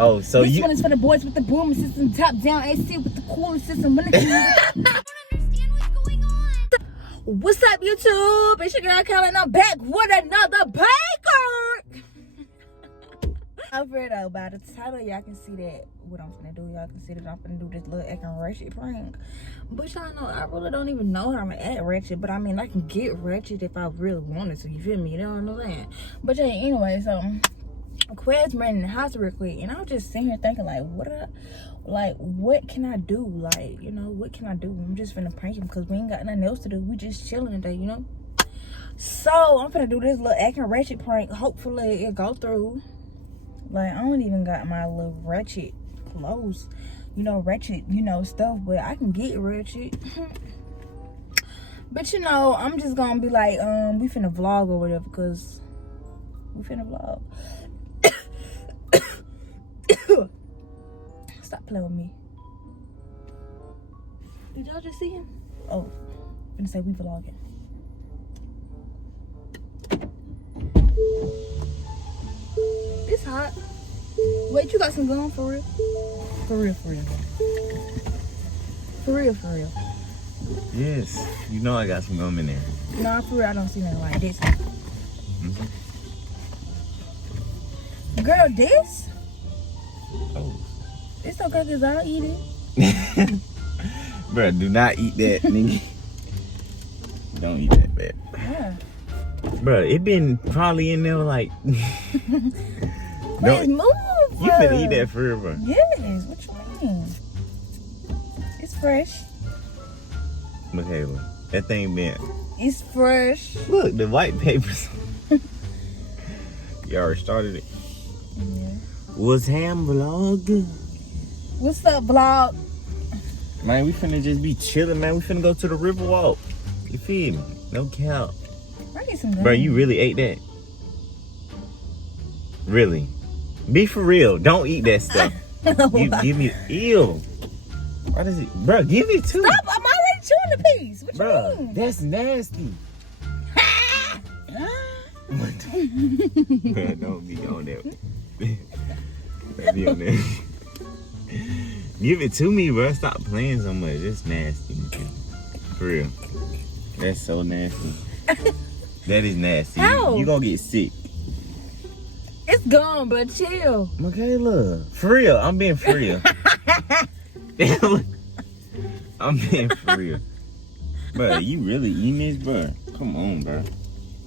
Oh, so this one is for the boys with the boom system, top down AC with the cooling system. I don't understand what's going on. What's up, YouTube? It's your girl Kayla, and I'm back with another banger. Over though, by the title, y'all can see that what I'm gonna do. Y'all can see that I'm gonna do this little acting ratchet prank. But y'all know, I really don't even know how I'm gonna act ratchet. But I mean, I can get ratchet if I really wanted to. You feel me? You know what I'm saying? But yeah, anyways, Quez ran in the house real quick, and I was just sitting here thinking, like, what can I do? Like, you know, what can I do? I'm just finna prank him because we ain't got nothing else to do. We just chilling today, you know. So I'm finna do this little acting ratchet prank. Hopefully it go through. Like, I don't even got my little ratchet clothes, you know, ratchet, you know, stuff, but I can get ratchet. But you know, I'm just gonna be like, we finna vlog or whatever, because we finna vlog. Stop playing with me. Did y'all just see him? Oh, I'm gonna say we vlogging. It's hot. Wait, you got some gum for real? For real, for real. For real, for real. Yes, you know I got some gum in there. Nah, for real, I don't see nothing like this. Girl, this? Oh. It's okay because I'll eat it. Bruh, do not eat that, nigga. Don't eat that, man. Yeah. Bruh, it been probably in there like... Please move. You finna eat that for real, bro. Yes, what you mean? It's fresh. Michaela, that thing been... It's fresh. Look, the white papers. You already started it. Yeah. What's ham vlog? What's up, vlog? Man, we finna just be chilling, man. We finna go to the river walk. You feel me? No cap. I need some gum. Bro, you really ate that? Really? Be for real. Don't eat that stuff. You give me... Ew. What is it? Bro, give it to me. Stop, I'm already chewing the piece. What Bro, you mean? that's nasty. Bro, don't be on that. Don't be on that. Give it to me, bro. Stop playing so much. It's nasty. For real. That's so nasty. That is nasty. How? You gonna get sick. It's gone, but chill. Michaela, for real. I'm being for real. I'm being for real. Bro, you really eating this, bro? Come on, bro.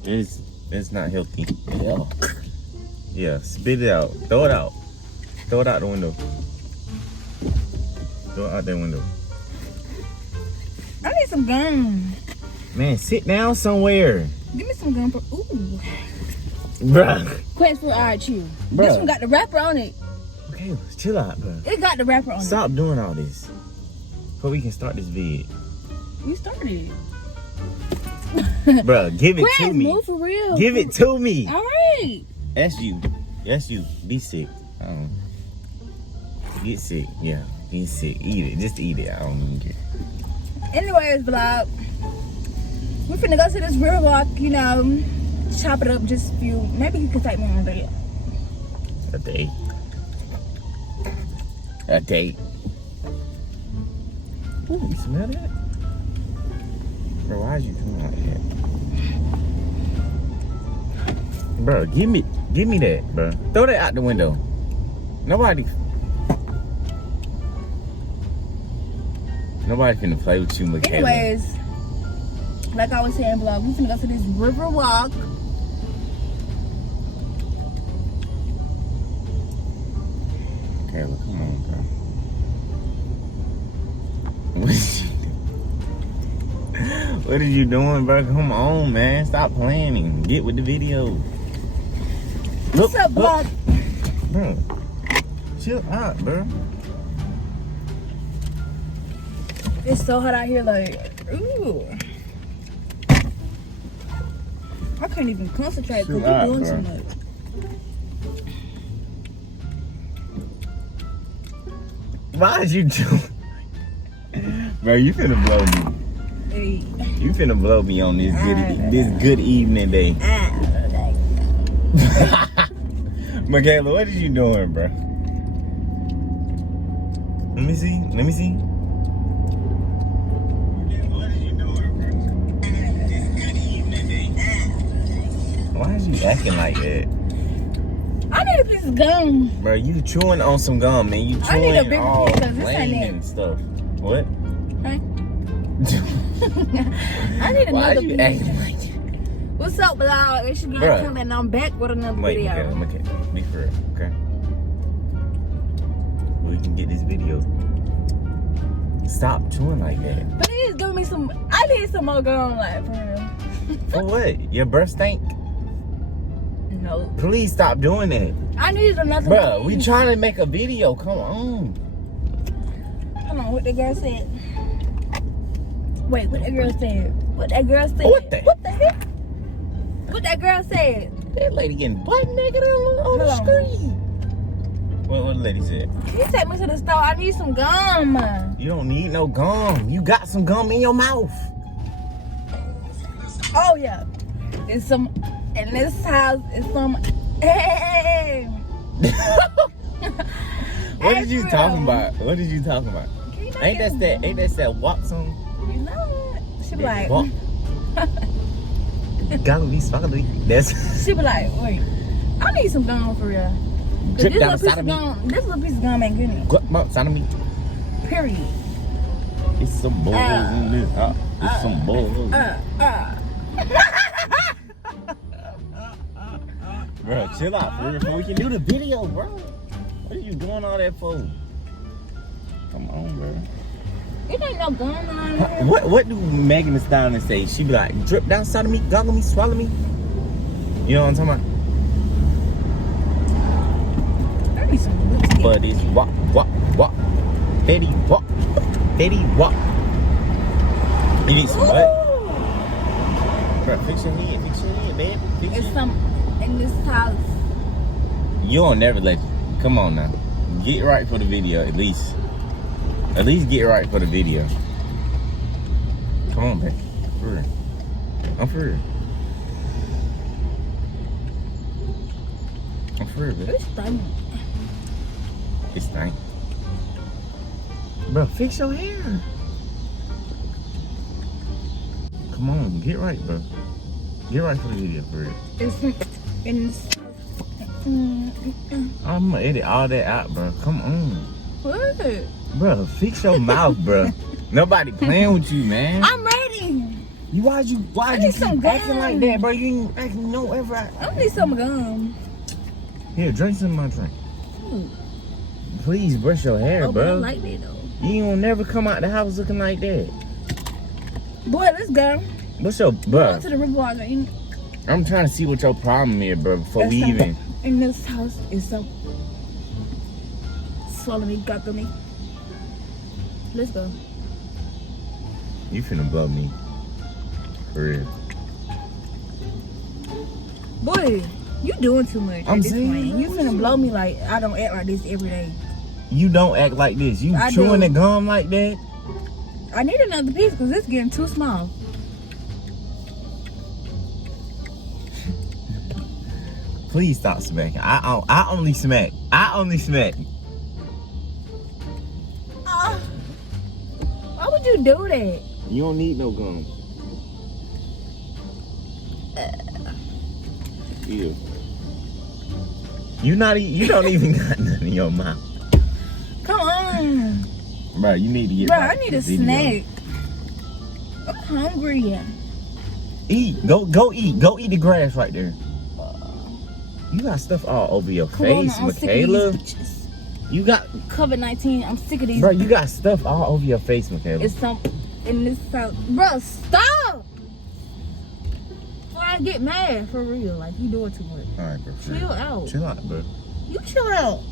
It's not healthy. Yeah, spit it out. Throw it out. Throw it out the window. Throw it out that window. I need some gum. Man, sit down somewhere. Give me some gum for... Ooh. Bruh. Quez for alright, chill. Bruh. This one got the wrapper on it. Okay, let's chill out, bro. It got the wrapper on Stop doing all this. Before we can start this vid. it. We started. Bruh, give it Quez, to me. move for real. Give it to me. Alright. That's you. That's you. Be sick. Get sick. Yeah. Be sick. Eat it. Just eat it. I don't even care. Anyways, vlog. We finna go to this river walk, you know. Chop it up just a few. Maybe you can take me on there. A date. A date. Ooh, you smell that? Bro, why'd you come out here? Bro, give me that, bro. Throw that out the window. Nobody finna play with you, Michaela. Anyways, like I was saying, vlog, we finna go to this river walk. Kayla, come on, bro. What are you doing, bro? Come on, man. Stop planning. Get with the video. What's up, vlog? Bro, chill out, bro. It's so hot out here, like, ooh. I can't even concentrate because we're doing too much. Why is you doing? Bro, you finna blow me. Hey. You finna blow me on this good evening day. Michaela, what are you doing, bro? Let me see. Let me see. Why is you acting like that? I need a piece of gum. Bro, you chewing on some gum, man. You I need a chewing bigger all piece because this ain't lame it. and stuff. What? Huh? I need Why another you piece. acting like that? What's up, vlog? It's your girl Bruh. Kayla, and I'm back with another Wait, video. okay. Be for real, okay? We can get this video. Stop chewing like that. Please give me some. I need some more gum, like for real. For what? Your breath stink? No. Please stop doing that. I need another Bruh, we piece. trying to make a video. Come on. Hold on, what the girl said? Wait, what that girl said? What that girl said? What the? What the heck? What that girl said? That lady getting butt naked on the Hold on. screen. What the lady said? Can you take me to the store? I need some gum. You don't need no gum. You got some gum in your mouth. Oh yeah. It's some in this house. It's some. Hey. What Hey, did you for talking real. about? What did you talking about? Can you not Ain't get that some ain't that WAP song? gum? You know what? She be like. WAP. Gummy, swaggy. That's She be like, wait. I need some gum for real. 'Cause drip This down little the piece side of of me. gum. This little piece of gum ain't good enough. Good mouth side of me. Period. It's some bull in this house. It's some bull. Bro, chill out, bro. Before we can do the video, bro. What are you doing all that for? Come on, bro. It ain't no gum on there. What do Megan Thee Stallion say? She be like, drip down side of me, goggle me, swallow me. You know what I'm talking I need some lipstick. about? But it's wop, Betty wop. You need some what? Ooh. Bro, fix your head, baby. Fix It's your some in this house. You don't never let you. Come on now. Get right for the video, at least. At least get right for the video. Come on, baby. For real. I'm for real. I'm for real, baby. It's stunning. It's stank. Bro, fix your hair. Come on, get right, bro. Get right for the video, for real. It's in this. I'm gonna edit all that out, bro. Come on. What? Bro, fix your mouth, bro. Nobody playing with you, man. I'm ready. Why'd you need some keep acting gum. like that, bro? You ain't acting no ever. I need some gum. Here, drink some of my drink. Ooh. Please brush your hair, Oh, but I bro. like that though. You don't never come out the house looking like that. Boy, let's go. What's your, Go bro? to the river water. I'm trying to see what your problem is, bro, before That's we not- even. In this house is some. Swallow me, goggle me. Let's go. You finna blow me. For real. Boy, you doing too much. I'm at this saying, point. You what finna you- blow me like I don't act like this every day. You don't act like this. You I chewing do. the gum like that. I need another piece because it's getting too small. Please stop smacking. I only smack. Why would you do that? You don't need no gum. Yeah. You don't even got nothing in your mouth. Come on. Bro, you need to get Bro, right I need for a the video. snack. I'm hungry. Eat. Go eat. Go eat the grass right there. You got stuff all over your face, I'm sick of Michaela. these bitches. You got, COVID-19, I'm sick of these. bro, you got stuff all over your face, Michaela. It's some in this house. Bro, stop! Before I get mad, for real. Like, you doing too much. All right, bro. for Chill real. out. Chill out, bro. You chill out.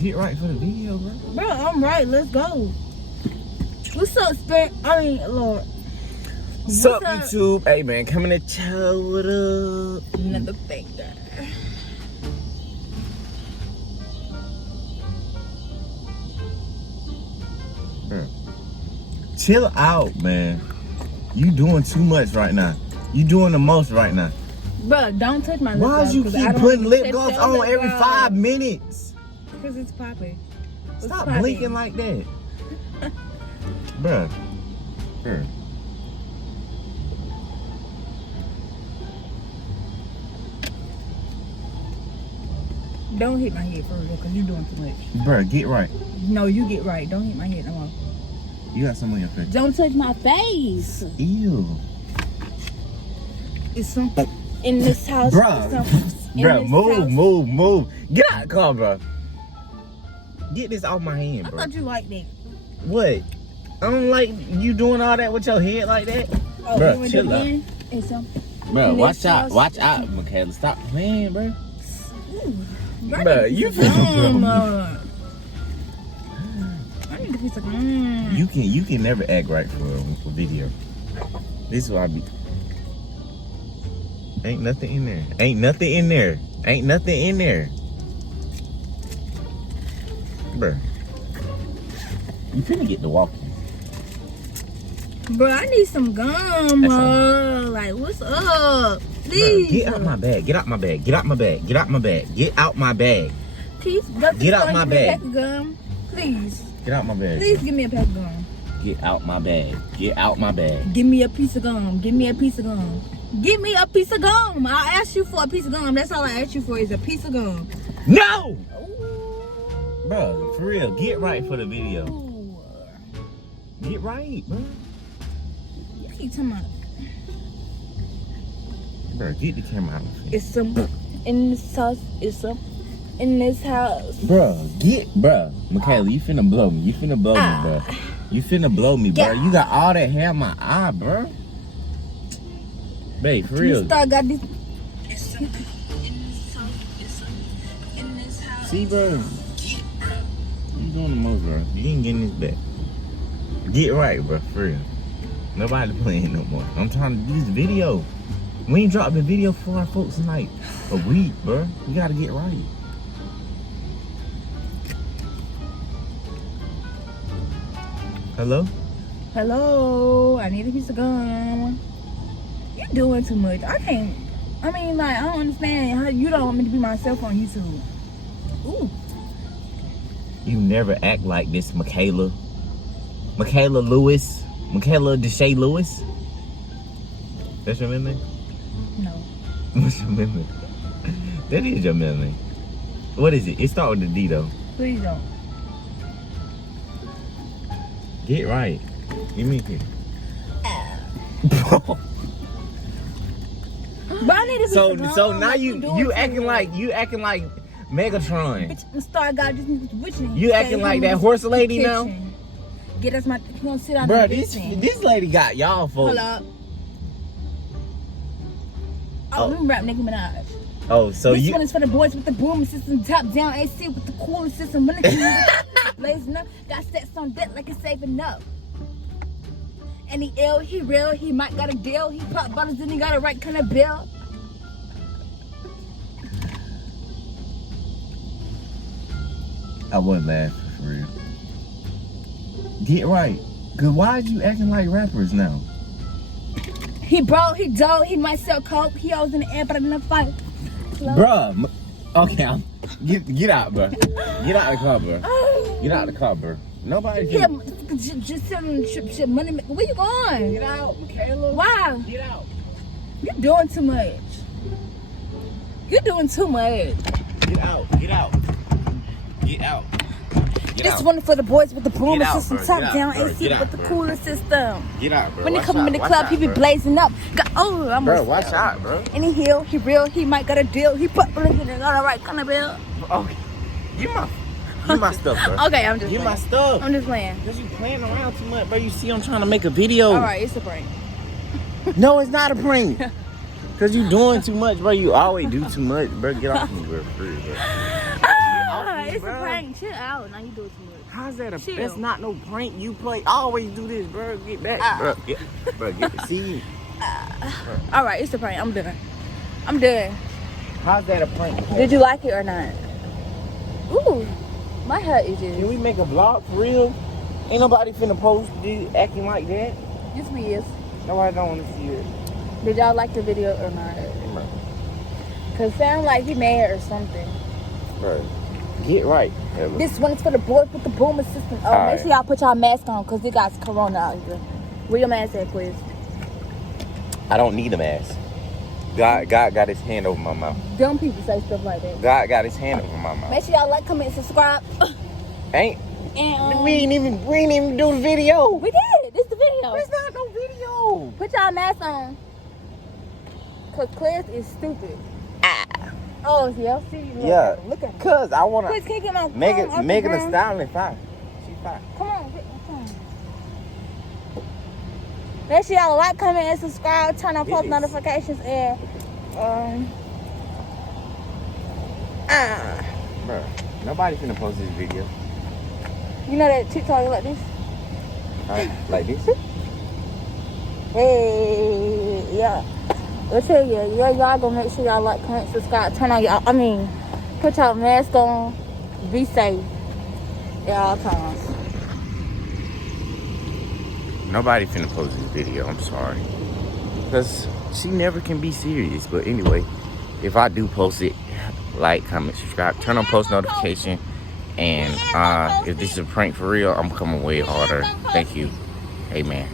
Get right for the video, bro. Bro, I'm right. Let's go. What's up, Lord? Sup, What's up? YouTube? Hey, man, coming to chow. What up? Another finger. Chill out, man. You doing too much right now. You doing the most right now. Bro, don't touch my lip Why gloss. you 'cause I keep don't putting even lip touch gloss your on lip every gloss. 5 minutes? Because it's popping. Stop blinking like that. Bruh. Bruh. Don't hit my head for real, because you're doing too much. Bruh, get right. No, you get right. Don't hit my head no more. You got some on your face. Don't touch my face. Ew. It's something in this house. Bruh. Bruh, move. Get out the car, bruh. Get this off my hand, I bro. thought you liked that. What? I don't like you doing all that with your head like that. Oh, Bruh, you want to chill do it out. again? It's something. Bruh, In watch this out. house. Watch out, Kayla. Stop playing, bruh. Bruh, you I need a piece of gum. You can never act right for video. This is what I be. Ain't nothing in there. Ain't nothing in there. Ain't nothing in there. Bruh. You finna get to walking. Bro, I need some gum. Like, what's up? Please. Bruh, get out my bag. Get out my bag. Get out my bag. Get out my bag. Get out my bag. Please, Get out my bag. Pack of gum. Please. Get out my bag. Please give me a pack of gum. Get out my bag. Get out my bag. Give me a piece of gum. Give me a piece of gum. Give me a piece of gum. I asked you for a piece of gum. That's all I asked you for is a piece of gum. No! Bro, for real, get right for the video. Ooh. Get right, bro. You keep talking about Bro, get the camera out of my face. it's some in this house. It's some in this house. Bro, Michaela, you finna blow me. You finna blow me, bro. You finna blow me, bro. You got all that hair in my eye, bro. Babe, for real. Got this. See, bro. You doing the most, bro. You ain't getting this back. Get right, bro. For real. Nobody playing no more. I'm trying to do this video. We ain't dropped the video for our folks in like a week, bro. You gotta get right. Hello? Hello, I need a piece of gum. You're doing too much. I can't. I mean, like, I don't understand how you don't want me to be myself on YouTube. Ooh. You never act like this, Michaela. Michaela Lewis. Michaela Deshae Lewis. That's your middle name? No. What's your middle name? That is your middle name. What is it? It starts with a D though. Please don't. Get right. Give me a kiss. But I need a piece of gum. So now like you acting like Megatron. Bitch, I'm Star God. This nigga's witching. You acting like that horse lady now? Get us my. He gonna sit out Bro, the this lady got y'all folks. Hold up. Oh, let me rap Nicki Minaj. Oh, so this you. one is for the boys with the boom system, top down AC with the cooling system. When the blazing up, got sets on deck like it's saving up. And he ill, he real, he might got a deal. He pop bottles and he got a right kind of bill. I wasn't laughing for real. Get right. Cause why is you acting like rappers now? He broke, he dope, he might sell coke. He always in the air, but in the fight. Bruh. Okay, get out, bro. Get out of the car, bro. Get out of the car, bro. Nobody can. Just selling shit money. Where you going? Get out, Michaela. Wow. Get out. You're doing too much. You're doing too much. Get out. Get out. Get out. This one for the boys with the boom Get out, system, bro. top Get out, down bro. AC Get with out, the bro. cooler system. Get out, bro. When he Watch come in the out. club, Watch he be out, bro. blazing up. I'm Bro, watch out, bro. And he heal, he real, he might got a deal. He put blinking and got a right kind of bill. Okay. You my stuff, bro. Okay, I'm just You playing. my stuff. I'm just playing. Cause you playing around too much, bro. You see I'm trying to make a video. All right, it's a prank. No, it's not a prank. Cause you doing too much, bro. You always do too much, bro. Get off me, bro. For real, bro. It's bro. a prank. Chill out. Now you do it too much. How's that a? Chill. That's not no prank. You play. Always do this, bro. Get back, bro. Get to see you. All right, it's a prank. I'm done. I'm done. How's that a prank? Did you like it or not? Ooh, my hair is Can just. we make a vlog for real? Ain't nobody finna post this acting like that. Yes, we is. Nobody don't want to see it. Did y'all like the video or not? Bro. Cause sound like he mad or something. Bro. Get right, Kayla. This one is for the boys with the boomer system. Oh, make sure y'all put y'all mask on because they got corona out here. Where your mask at, Quez? I don't need a mask. God got his hand over my mouth. Dumb people say stuff like that. God got his hand over my mouth. Make sure y'all like, comment, subscribe. Ain't And we ain't even do the video. we did. This the video. There's not no video. Put y'all mask on. Cause Quez is stupid. Oh, yeah. See, look at him. Cause I wanna Quez, kick him out. Megan Thee Stallion fine. She's fine. Come on. Make sure y'all like, comment, and subscribe. Turn on post notifications and Bro, nobody finna post this video. you know that TikTok like this? Like this? Hey, yeah. I'll tell you, y'all gonna make sure y'all like, comment, subscribe, turn on y'all. Put y'all mask on, be safe at all times. Nobody finna post this video, I'm sorry. Because she never can be serious. But anyway, if I do post it, like, comment, subscribe, turn on post notification. And if this is a prank for real, I'm coming way harder. Thank you. Amen.